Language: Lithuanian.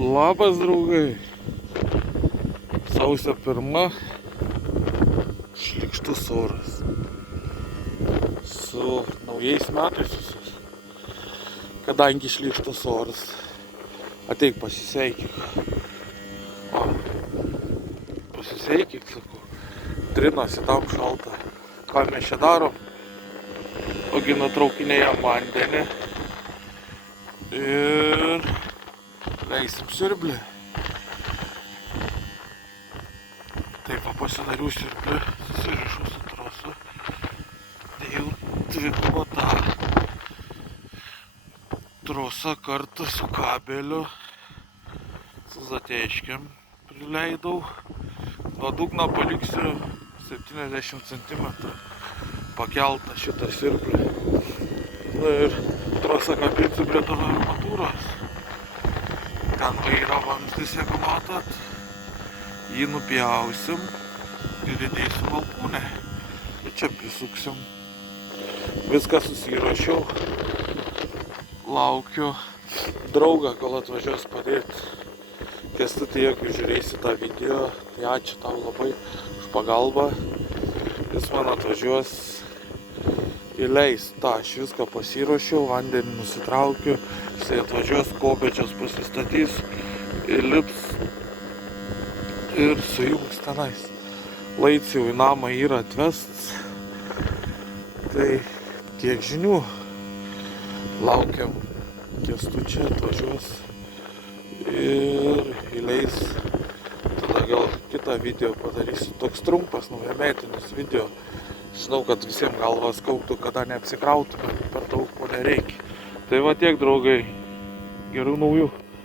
Labas, draugai. Sausio 1. Šlykštus oras. Su naujais metais visus. Kadangi šlykštus oras, ateik pasisveikyk. O, pasisveikyk, sakau. Trinasi tam šalta. Ką mes čia darom? Ogi nutraukinėjam vandenį. Ir leisim siurblį. Taip, pasidariau siurblį, susirišau su trosu. Dėjau dvigubą tą trosą kartu su kabeliu, su zatėškiam prileidau. Nuo dugno paliksiu 70 cm pakeltą šitą siurblį. Ir trosą kabinsiu prie tos armatūros. Ten yra vamzdis, jeigu matot. Jį nupjausim ir įdėsim alkūnę. Ir čia prisuksim. Viską susiruošiau. Laukiu draugą, kol atvažiuos padėti. Kęstutį, jeigu žiūrėsi tą video, tai ačiū tau labai už pagalbą. Jis man atvažiuos įleis. Aš viską pasiruošiau, vandenį nusitraukiu. Jisai atvažiuos, kopėčias pasistatys, įlips ir sujungs tenais. Laids jau į namą yra atvests. Tai tiek žinių. Laukiam, Kęstučio atvažiuos ir įleis. Tada gal kitą video padarysiu. Toks trumpas, naujametinis video. Žinau, kad visiems galvas skauktų, kada neapsikrautume, per daug ko nereikia. Tai va tiek, draugai. Gerų naujų.